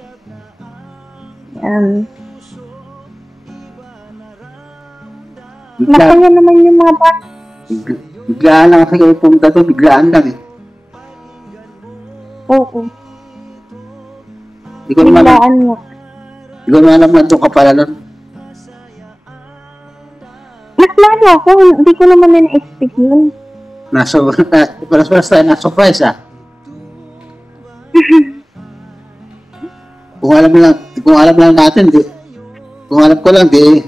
Masaya naman yung mga bata. Biglaan lang kasi kayo pumunta to, biglaan lang eh. Oo, Hindi ko naman biglaan mo. alam na doon ka pala nun. Mas lalo ako, hindi ko naman na-expect yun. Basta na-surprise ah. Kung alam lang natin, kung alam ko lang, grabe.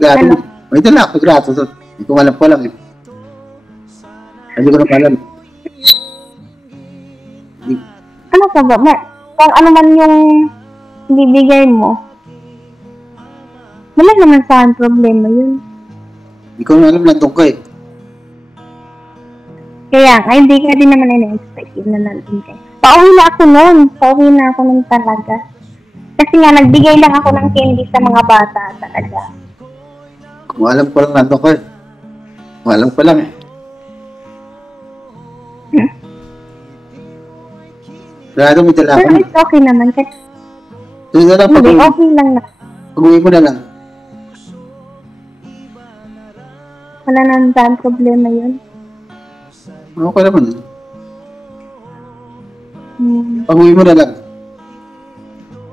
Ano? May dala ako, grato. Kung alam ko lang eh. Hindi ko na alam. Ano ka ba? Kung ano man yung bibigay mo, wala naman sa akin problema yun. Hindi ko na alam na doon ko eh. Kaya nga, hindi ka din naman na-expect yun na nandun kayo. Pauwi na ako nun talaga. Kasi nga, nagbigay lang ako ng candy sa mga bata talaga. Kung alam ko lang nandun ko eh. Kung alam ko lang eh. Grado may dala Pero ako. it's okay naman. Kasi Doon na lang hindi, okay lang na. pag-uwi mo na lang. Wala naman sa akin problema yun. Okay naman. Pag-uwi mo na lang.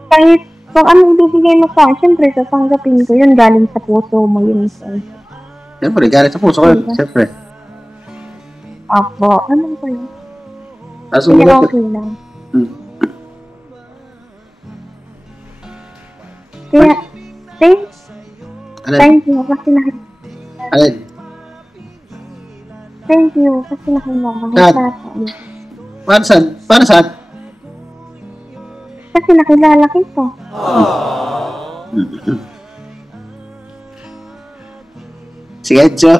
Kahit kung anong ibibigay mo sa akin, syempre, sasanggapin ko yun. Galing sa puso mo yun. Siyempre, galing sa puso ko yun. Siyempre. Apo, ano ko yun? Kaso Hindi, mo okay lang. Kaya, thank you kasi Alin? thank you kasi nakilala Saan? Para saan? Kasi nakilala kita. Sige, Jo.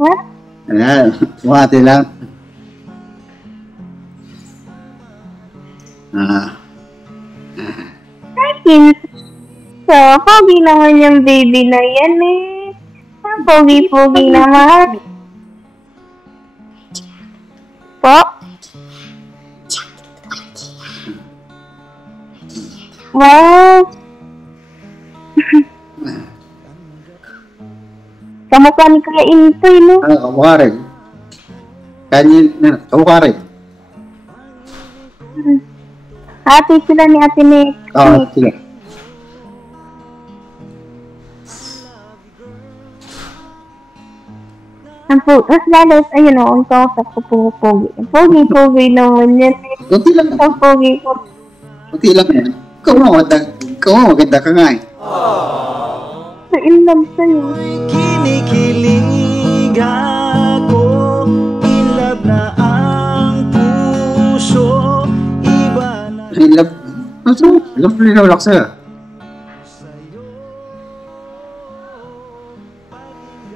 What? Ayan, buhati lang. So, pogi naman yung baby na yan eh. Pogi-pogi naman. Po? Wow! Kamukha ni Kuya Intoy, no? Kamukha rin. Kamukha rin. Ate sila ni Ate Nick. Oo, sila. Mas lalo, ayun o, ang kausap ko pogi. Pogi naman yan. Kunti lang. Ang pogi ko. Kunti lang yan. Ikaw maganda ka nga eh. So, in love sa'yo. Kinikilig ako, in love na ang puso, iba na. Love linawalak sa'yo.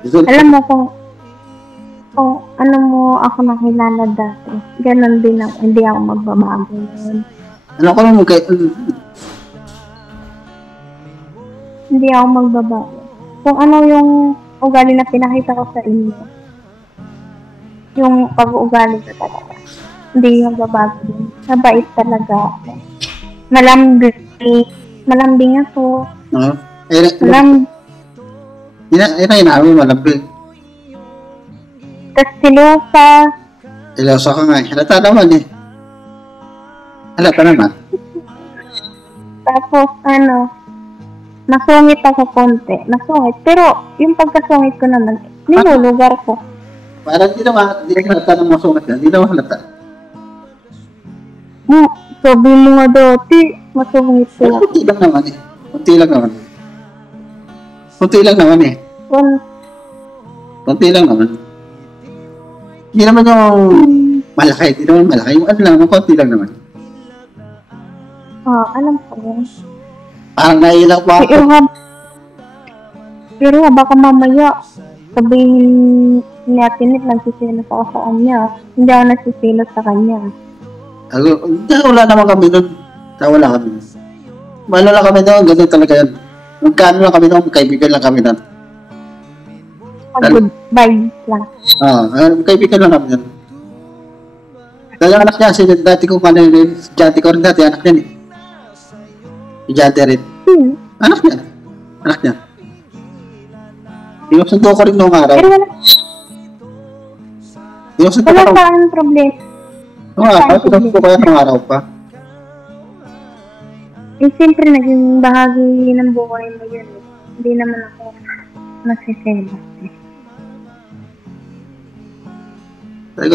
Alam mo kung ano mo ako nakilala dati, ganun din ako, hindi ako magbabago yun. Ano ko naman kay... Hindi ako magbabago. Kung ano yung ugali na pinakita ko sa inyo, yung pag-uugali ko talaga. Hindi yung magbabago din. Mabait talaga ako. Malambing ako. No? Ina namin malambing. Tapos silusa. Iloso ka nga. Halata naman eh. Halata naman. Tapos nasungit ako konti. Nasungit. Pero yung pagkasungit ko naman, nilulugar ko. Parang di naman halata ng masungit yan. Di naman halata. Sabi mo nga dati, masungit ko. Kunti lang naman eh. Kunti lang naman eh. Kunti lang naman. Hindi naman yung malaki. Hindi naman malaki. Yung ano lang, kunti lang naman. Alam ko yun. Parang naiilang pa ako. Pero baka mamaya sabihin ni Atinit nagsisilos ako sa kanya. Hindi ako nagsisilos sa kanya. Wala naman kami doon. Wala kami. Wala lang kami doon. Ganun talaga yan. Magkano lang kami doon. Kaibigan lang kami doon. Good vibes lang. Kaibigan lang kami doon. Dahil ang anak niya, dati ko Jante ko rin dati, anak niya eh. Si Jante rin. Anak niya. Sinusundo ko rin noong araw. Pero wala sa akin problema. Noong araw, sinusundo ko yan noong araw pa. Siyempre, naging bahagi ng buhay mo yun. Hindi naman ako nasiselos. Sabi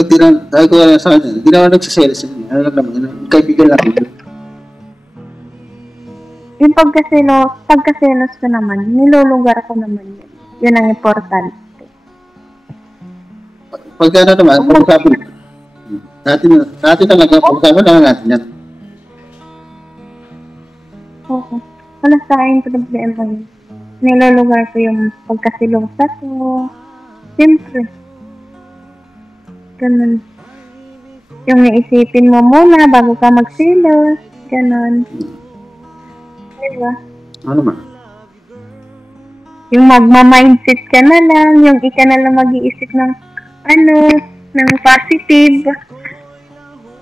ko sa kanya, hindi naman nagsiselos yun. Ano lang naman, kaibigan lang yun. Yung pagkaselos ko naman, nilulugar ko naman yun. Yun ang importante. Pag ano naman, pag-usapin. Dati talaga, pag-usapin lang natin yan. Oo. Wala sa akin problema yun. Nilulugar ko yung pagkasilosa ko. Siyempre. Ganun. Yung iisipin mo muna bago ka magsilos. Ganun. Diba? Ano naman? Yung magma-mindset ka na lang. Yung ika na lang mag-iisip ng ng positive.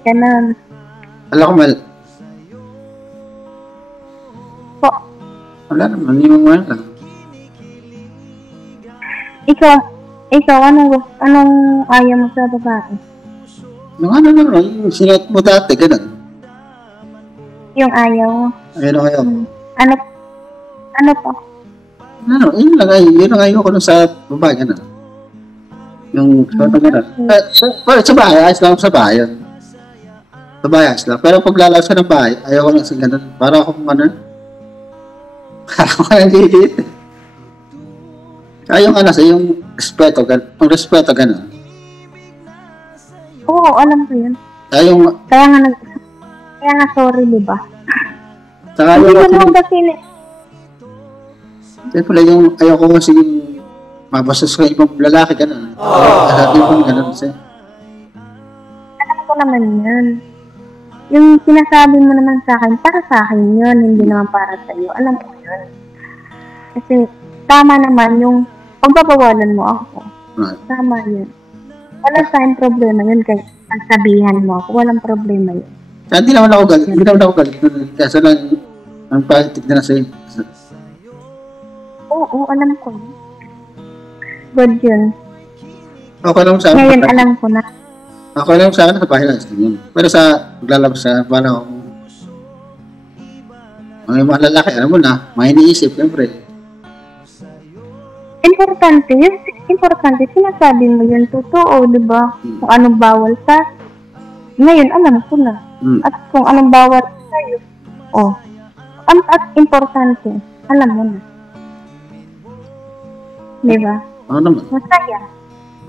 Ganun. Alam ko mal. Po. Wala naman, yung mga lang. Ikaw, anong ayaw mo sa babae? Yung ano naman, yung sinuot mo dati, ganun. Yung ayaw mo? Ayaw. Ano pa? Yun lang ayaw ko sa babae, ganun. Yung sinuot mo ganun. Sa bahay, ayos lang sa bahay yun. Sa bahay, ayos lang. Pero pag lalabas ka ng bahay, ayaw ko lang sa ganun. Para akong parang ko nalilito. Yung yung respeto, yung respeto gano'n. Oo, alam ko yun. Kaya nga sorry, diba? Saka hindi naman kasi siyempre yung ayoko kasi yung mabastos ka ibang lalaki gano'n. Sabi ko gano'n siya. Alam ko naman yun. Yung sinasabi mo naman sa akin, para sa akin yun, hindi naman para sa iyo. Alam ko yun. Kasi tama naman yung pagbabawalan mo ako. Tama yun. Wala sa akin problema yun kahit sabihan mo ako. Walang problema yun. Hindi naman ako galit. Kasi lang ang pakitig na sa'yo. Oo, alam ko. Good yun. Okay lang sa akin. Ngayon alam ko na. Okay lang sa akin sa bahay lang. Pero sa paglalabas sa paano mga mga lalaki, alam mo na, may iniisip, siyempre. Importante, sinasabi mo yun, totoo, di ba? Kung anong bawal sa ngayon, alam ko na. At kung anong bawal sa'yo, at importante, alam mo na. Di ba? Ano naman? Masaya.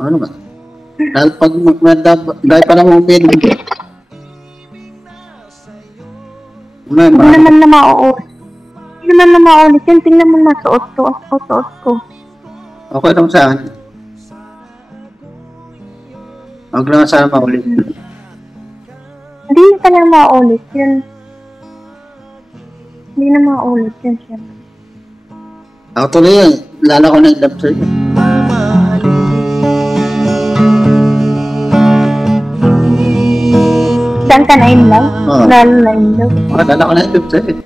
Ano naman? Dahil pa naman uminom. Hindi naman na mauulit. Yan, tingnan mo na suot ko. Okay lang sa akin. Huwag lang sana maulit. Hindi na talaga maulit. Yun, Hindi na maulit yun siya. Ako tuloy yun. Lala ko na yung love sa'yo. Saan ka na in love? Oo. Lalo na in love. Lala ko na yung love sa'yo.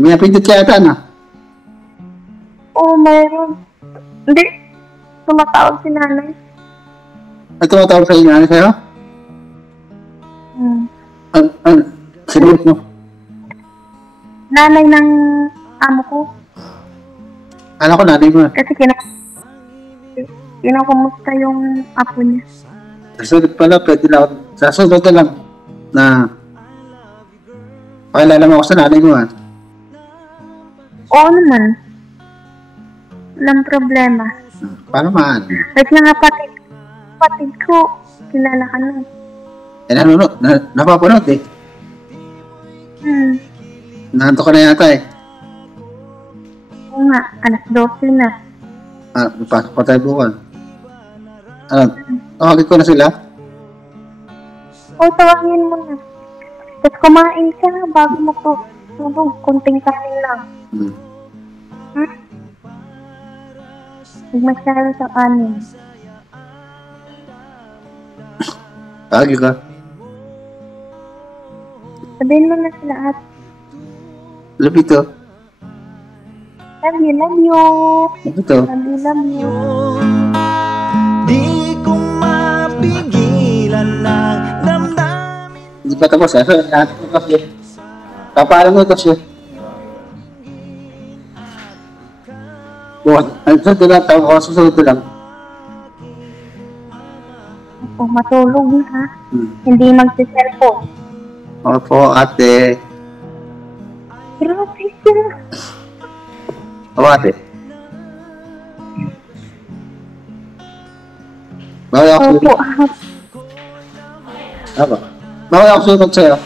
May napindot ka yata na. Oo, mayroon. Hindi. Tumatawag si nanay. Ay, tumatawag sa'yo nga sa'yo? Sinulit mo. Nanay ng amo ko. Alam ko nanay mo. Kasi kinakamusta yung apo niya. Sasunod pala, pwede na ako. Sasunod na lang na pakilala mo ako sa nanay mo, ha? Oo naman. Walang problema. Paano maan? Kahit nga patid ko, kilala ka na. Nanonood. Napapanood eh. Nahanto ka na yata eh. Oo nga, alas 12 na. Pasok pa tayo buwan. Tawagin ko na sila? O, tawagin mo na. Tapos kumain ka na bago matulog. Kunting kanin lang. Huwag masyado sa kanin. Tawagin ka. Sabihin mo na sila at Love ito. love you, love you. Love ito. Love you, love you. Di ko mapigilan ng damdamin. Hindi pa tapos eh. So, nahanto ko kasi. Papaalam mo kasi. Bukas. Susunod lang. Tawag ko. Susunod lang. O, matulog na ha. Hindi magsiselfone. Opo, ate. Grabe sila. Opo, ate. Bawal ako Opo, sumunod. Apa? Bawal ako sumunod sa'yo.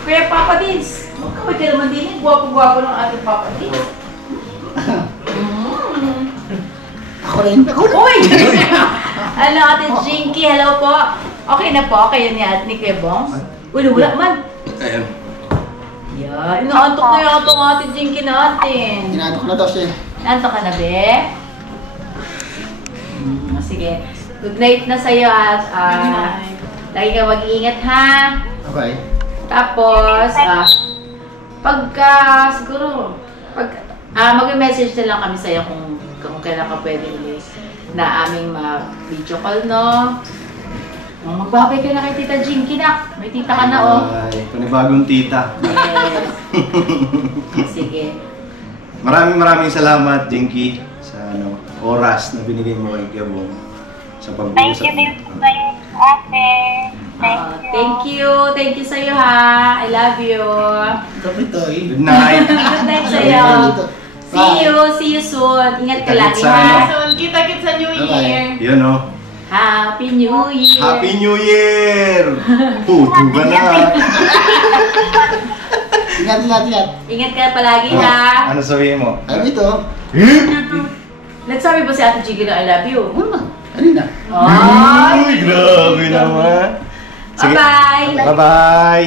Kuya Papa Dins, magkabay ka naman din eh. Guwapo-guwapo ng ating Papa Dins. Ako rin. Uy! Hello, Ate Jinky. Hello po. Okay na po. Kayo ni Kuya Bong? Uy, wala man. Ayan. Yeah, inaantok na yung atong Ate Jinky natin. Inaantok na daw siya. Inaantok ka na, be? Sige. Good night na sa'yo, lagi ka mag-iingat, ha? Okay. Tapos, siguro, mag-message na lang kami sa'yo kung kailan ka pwede ulit na aming video call, no? Magbabay ka na kay Tita Jinky, nak. May tita ka na, oh. Ay, panibagong tita. Yes. Sige. Maraming salamat, Jinky, sa oras na binigay mo kay Gabong sa pag-uusap. Thank you din po kayo, ate. Thank you. Thank you sa'yo, ha. I love you. Good night. Good night sa'yo. See you soon. Ingat ka lagi, ha. So, kita-kits sa New Year. Yun, oh. Happy New Year. Happy New Year! Puto ka na. Ingat. Ingat ka palagi, ha. Ano sabihin mo? Ano ito? Nagsabi ba si Ate Jiggy na I love you? Kanina. Ay, grabe naman. Sige. Bye-bye. Bye-bye.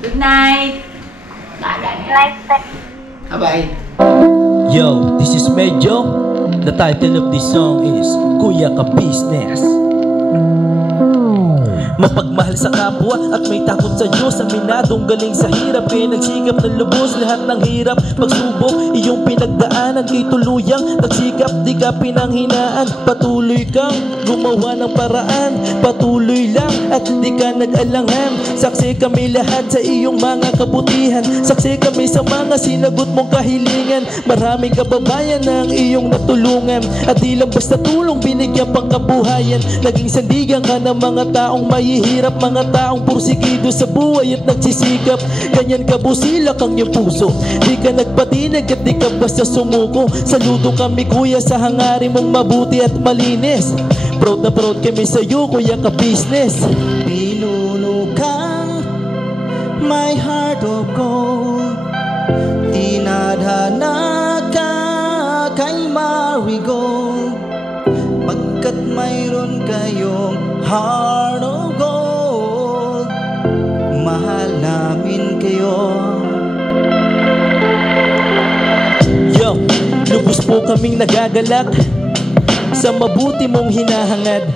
Good night. Bye-bye. Yo, this is Medyo. The title of this song is Kuya Ka Business. Mapagmahal sa kapwa at may takot sa Diyos. Aminadong galing sa hirap, kaya nagsikap ng lubos. Lahat ng hirap, pagsubok, iyong pinagdaanan. Kay tuluyang nagsikap, di ka pinanghinaan. Patuloy kang gumawa ng paraan. Patuloy lang at di ka nag-alangan. Saksi kami lahat sa iyong mga kabutihan. Saksi kami sa mga sinagot mong kahilingan. Maraming kababayan na ang iyong natulungan. At di lang basta tulong, binigyan pang kabuhayan. Naging sandigan ka ng mga taong mahihirap, mga taong pursigido sa buhay at nagsisikap. Ganyan ka busilak ang iyong puso, di ka nagpatinag at di ka basta sumuko. Saludo kami kuya sa hangarin mong mabuti at malinis. Proud na proud kami sa iyo, Kuya Ka Business. Pinunukang my heart of gold, tinadhana ka kay Marigold. Pagkat mayroon kayong heart of gold, mahal na po kaming nagagalak sa mabuti mong hinahangad.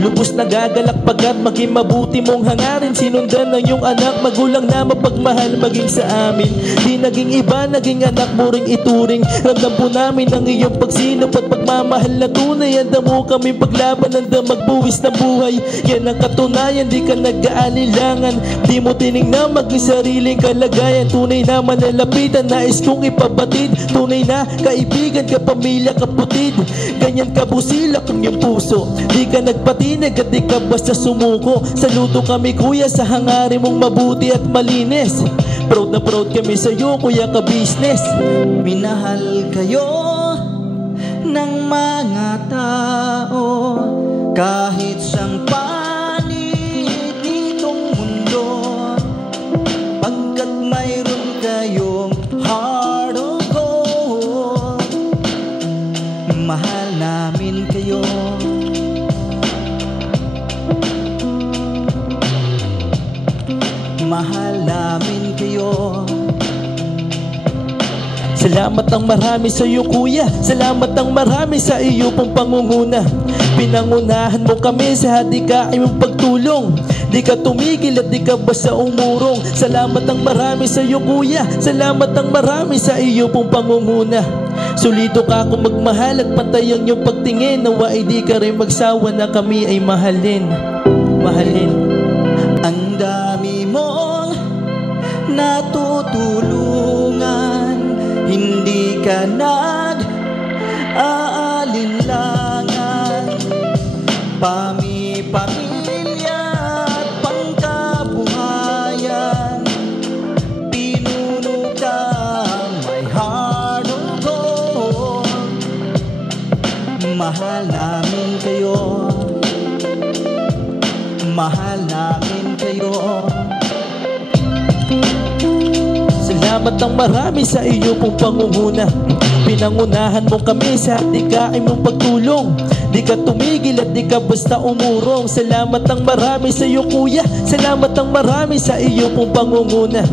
Lubos nagagalak pagkat maging mabuti mong hangarin. Sinundan ng iyong anak, magulang na mapagmahal maging sa amin. Di naging iba, naging anak mo ring ituring. Ramdam po namin ang iyong pagsinop at pagmamahal na tunay. Handa mo kami paglaban, handa magbuwis ng buhay. Yan ang katunayan, di ka nag-aalilangan. Di mo tinignan maging sariling kalagayan. Tunay na manalapitan, nais kong ipabatid. Tunay na kaibigan, kapamilya, kaputid. Ganyan kabusilak ang iyong puso. Di ka nagpatid at di ka basta sumuko. Saludo kami kuya sa hangarin mong mabuti at malinis. Proud na proud kami sa'yo kuya ka business. Minahal kayo ng mga tao kahit sang panig nitong mundo, pagkat mayroon kayong heart of gold. Mahal namin kayo. Mahal namin kayo. Salamat ang marami sa iyo kuya. Salamat ang marami sa iyo pong pangunguna. Pinangunahan mo kami sa hadikain mong pagtulong. Di ka tumigil at di ka basta umurong. Salamat ang marami sa iyo kuya. Salamat ang marami sa iyo pong pangunguna. Solido ka kung magmahal at pantay ang iyong pagtingin. Nawa ay di ka rin magsawa na kami ay mahalin. Mahalin. Ang dami mong natutulungan, hindi ka nag-aalinlangan. Pamilya at pangkabuhayan, pinuno ka may heart of gold. Mahal namin kayo. Mahal namin kayo. Salamat ang marami sa iyo pong pangunguna. Pinangunahan mo kami sa hadikain mong pagtulong. Di ka tumigil at di ka basta umurong. Salamat ang marami sa iyo kuya. Salamat ang marami sa iyo pong pangunguna.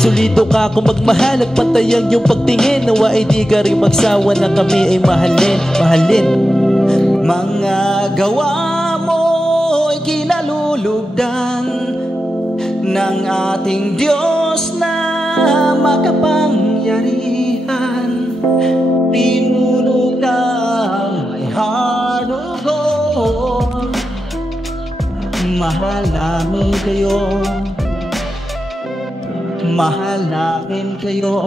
Solido ka kung magmahal at pantay ang iyong pagtingin. Nawa ay di ka rin magsawa na kami ay mahalin. Mahalin. Mga gawa mo'y kinalulugdan ng ating Diyos na makapangyarihan. Pinuno ng may heart of gold. Mahal namin kayo. Mahal namin kayo.